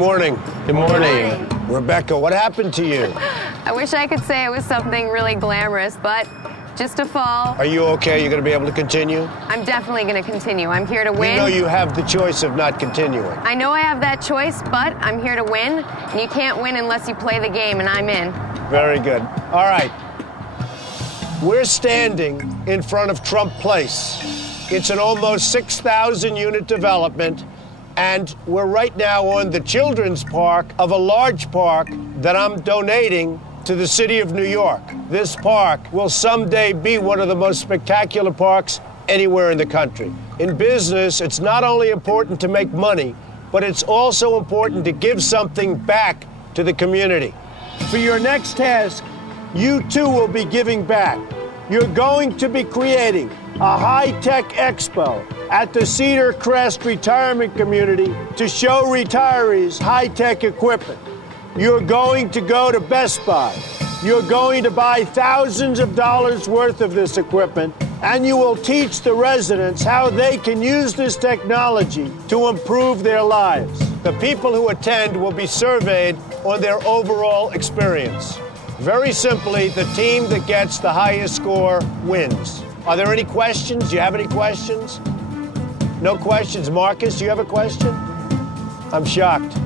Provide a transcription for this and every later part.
morning. Good morning. Rebecca, what happened to you? I wish I could say it was something really glamorous, but just a fall. Are you okay? You're going to be able to continue? I'm definitely going to continue. I'm here to win. You know you have the choice of not continuing. I know I have that choice, but I'm here to win, and you can't win unless you play the game, and I'm in. Very good. All right. We're standing in front of Trump Place. It's an almost 6,000 unit development, and we're right now on the children's park of a large park that I'm donating to the city of New York. This park will someday be one of the most spectacular parks anywhere in the country. In business, it's not only important to make money, but it's also important to give something back to the community. For your next task, you too will be giving back. You're going to be creating a high-tech expo at the Cedar Crest retirement community to show retirees high-tech equipment. You're going to go to Best Buy. You're going to buy thousands of dollars worth of this equipment, and you will teach the residents how they can use this technology to improve their lives. The people who attend will be surveyed on their overall experience. Very simply, the team that gets the highest score wins. Are there any questions? Do you have any questions? No questions. Marcus, do you have a question? I'm shocked.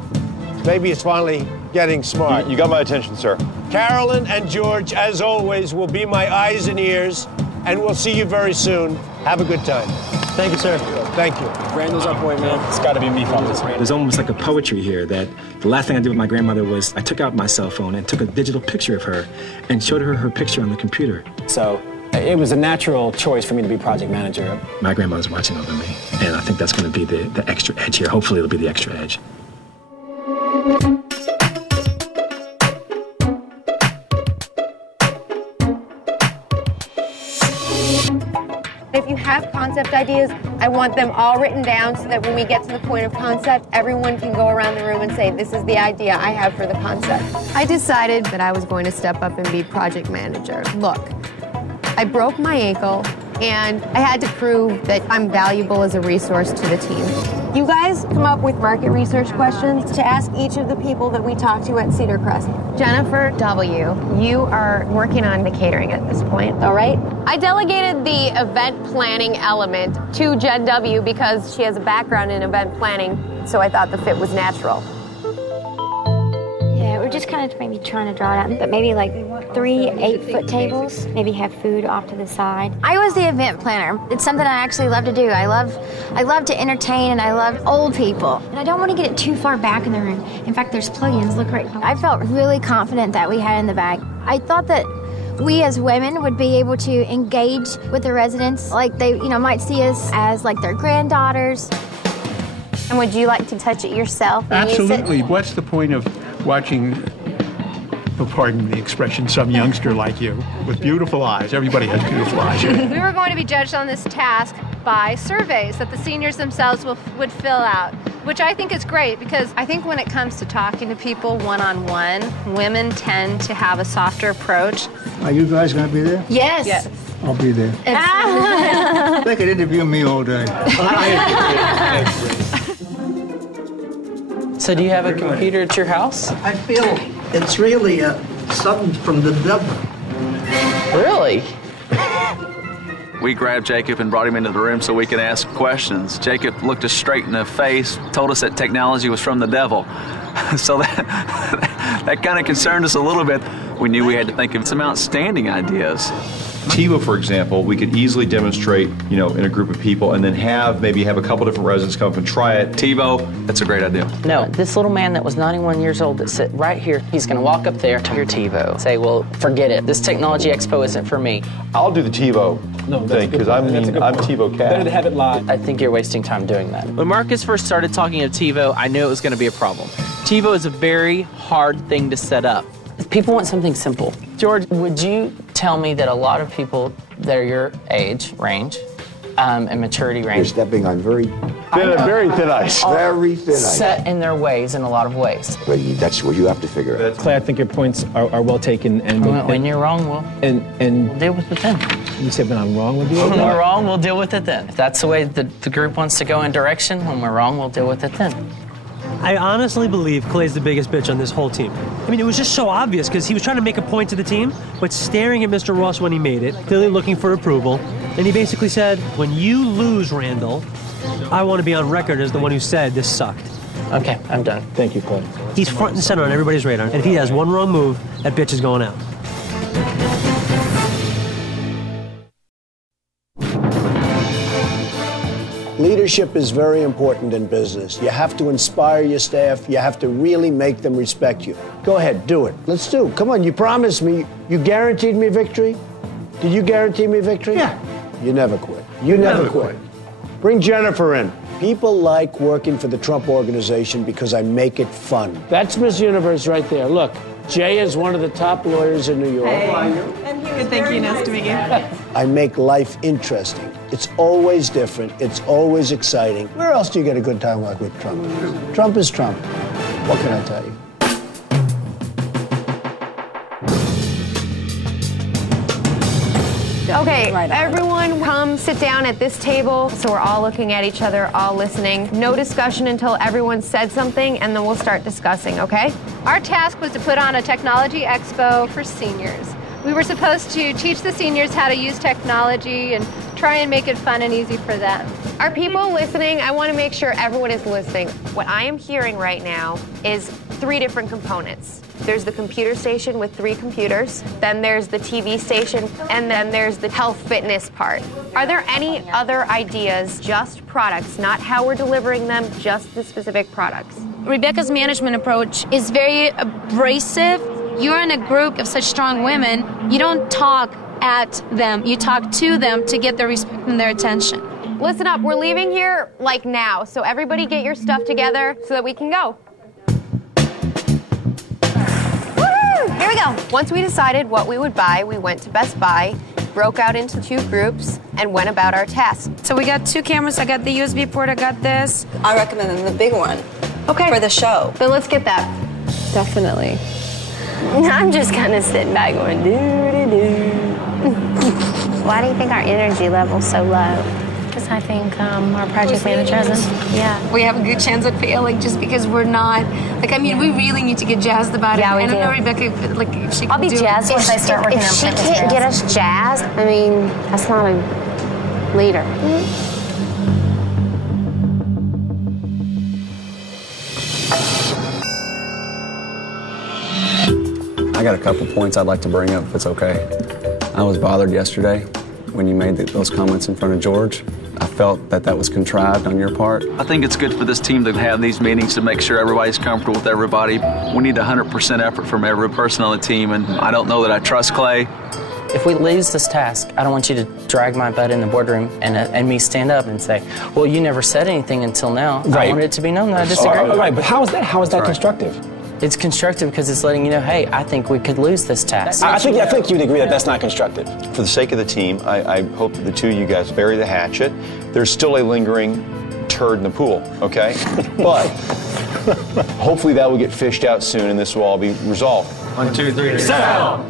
Maybe it's finally getting smart. You got my attention, sir. Carolyn and George, as always, will be my eyes and ears, and we'll see you very soon. Have a good time. Thank you, sir. Thank you. Randall's our boy, man. It's got to be me, fellas. There's almost like a poetry here that the last thing I did with my grandmother was I took out my cell phone and took a digital picture of her and showed her her picture on the computer. So it was a natural choice for me to be project manager. My grandmother's watching over me, and I think that's going to be the extra edge here. Hopefully it'll be the extra edge. If you have concept ideas, I want them all written down so that when we get to the point of concept, everyone can go around the room and say, this is the idea I have for the concept. I decided that I was going to step up and be project manager. Look, I broke my ankle, and I had to prove that I'm valuable as a resource to the team. You guys come up with market research questions to ask each of the people that we talk to at Cedar Crest. Jennifer W., you are working on the catering at this point, all right? I delegated the event planning element to Jen W. because she has a background in event planning, so I thought the fit was natural. Yeah, we're just kind of maybe trying to draw it out, but maybe like 3 8-foot tables, maybe have food off to the side. I was the event planner. It's something I actually love to do. I love to entertain, and I love old people. And I don't want to get it too far back in the room. In fact, there's plugins, look right. I felt really confident that we had in the bag. I thought that we as women would be able to engage with the residents, like they, might see us as like their granddaughters. And would you like to touch it yourself? Absolutely. What's the point of watching, pardon the expression, some youngster like you with beautiful eyes? Everybody has beautiful eyes. We were going to be judged on this task by surveys that the seniors themselves would fill out, which I think is great because I think when it comes to talking to people one-on-one, women tend to have a softer approach. Are you guys going to be there? Yes. Yes. I'll be there. They could interview me all day. So do you have a computer at your house? I feel it's really something from the devil. Really? We grabbed Jacob and brought him into the room so we could ask questions. Jacob looked us straight in the face, told us that technology was from the devil. So that kind of concerned us a little bit. We knew we had to think of some outstanding ideas. TiVo, for example, we could easily demonstrate, in a group of people and then maybe have a couple different residents come up and try it. TiVo, that's a great idea. No, this little man that was 91 years old that sit right here, he's going to walk up there to your TiVo, say, well, forget it. This technology expo isn't for me. I'll do the TiVo thing because I'm TiVo cat. Better to have it live. I think you're wasting time doing that. When Marcus first started talking of TiVo, I knew it was going to be a problem. TiVo is a very hard thing to set up. People want something simple. George, would you tell me that a lot of people that are your age range and maturity range... You're stepping on very thin ice. Very thin ice. Set in their ways in a lot of ways. But that's what you have to figure out. Clay, I think your points are well taken. And when you're wrong, we'll deal with it then. You said when I'm wrong with you? When we're wrong, we'll deal with it then. If that's the way the group wants to go in direction, when we're wrong, we'll deal with it then. I honestly believe Clay's the biggest bitch on this whole team. I mean, it was just so obvious because he was trying to make a point to the team, but staring at Mr. Ross when he made it, clearly looking for approval. And he basically said, when you lose, Randall, I want to be on record as the one who said this sucked. Okay, I'm done. Thank you, Clay. He's front and center on everybody's radar, and if he has one wrong move, that bitch is going out. Leadership is very important in business. You have to inspire your staff. You have to really make them respect you. Go ahead, do it. Let's do it. Come on, you promised me. You guaranteed me victory? Did you guarantee me victory? Yeah. You never quit. You never quit. Bring Jennifer in. People like working for the Trump Organization because I make it fun. That's Miss Universe right there. Look, Jay is one of the top lawyers in New York. Hey. And he was Thank you. Nice to meet you. I make life interesting. It's always different. It's always exciting. Where else do you get a good time like with Trump? Trump is Trump. What can I tell you? Okay, everyone come sit down at this table so we're all looking at each other, all listening. No discussion until everyone said something, and then we'll start discussing, okay? Our task was to put on a technology expo for seniors. We were supposed to teach the seniors how to use technology and try and make it fun and easy for them. Are people listening? I want to make sure everyone is listening. What I am hearing right now is 3 different components. There's the computer station with 3 computers, then there's the TV station, and then there's the health fitness part. Are there any other ideas, just products, not how we're delivering them, just the specific products? Rebecca's management approach is very abrasive. You're in a group of such strong women, you don't talk at them, you talk to them to get their respect and their attention. Listen up, we're leaving here like now, so everybody get your stuff together so that we can go. Woo! Here we go. Once we decided what we would buy, we went to Best Buy, broke out into 2 groups, and went about our task. So we got 2 cameras, I got the USB port, I got this. I recommend the big one. Okay. For the show. Then let's get that. Definitely. I'm just kind of sitting back going, doo-doo-doo. Why do you think our energy level's so low? Because I think our project manager doesn't. Yeah. We have a good chance at failing just because we're not. Like, I mean, we really need to get jazzed about it. Yeah, we and do. I know Rebecca, like, if she I'll can be do jazzed it. once I start working on If she can't get us jazzed, I mean, that's not a leader. I got a couple points I'd like to bring up, if it's okay. I was bothered yesterday when you made those comments in front of George. I felt that that was contrived on your part. I think it's good for this team to have these meetings to make sure everybody's comfortable with everybody. We need 100% effort from every person on the team, and I don't know that I trust Clay. If we lose this task, I don't want you to drag my butt in the boardroom and me stand up and say, well, you never said anything until now. Right. I wanted it to be known that I disagree. Right, but how is that constructive? It's constructive because it's letting you know, hey, I think we could lose this task. I think you'd agree that that's not constructive. For the sake of the team, I hope that the 2 of you guys bury the hatchet. There's still a lingering turd in the pool, okay? But hopefully that will get fished out soon and this will all be resolved. 1, 2, 3, Sell!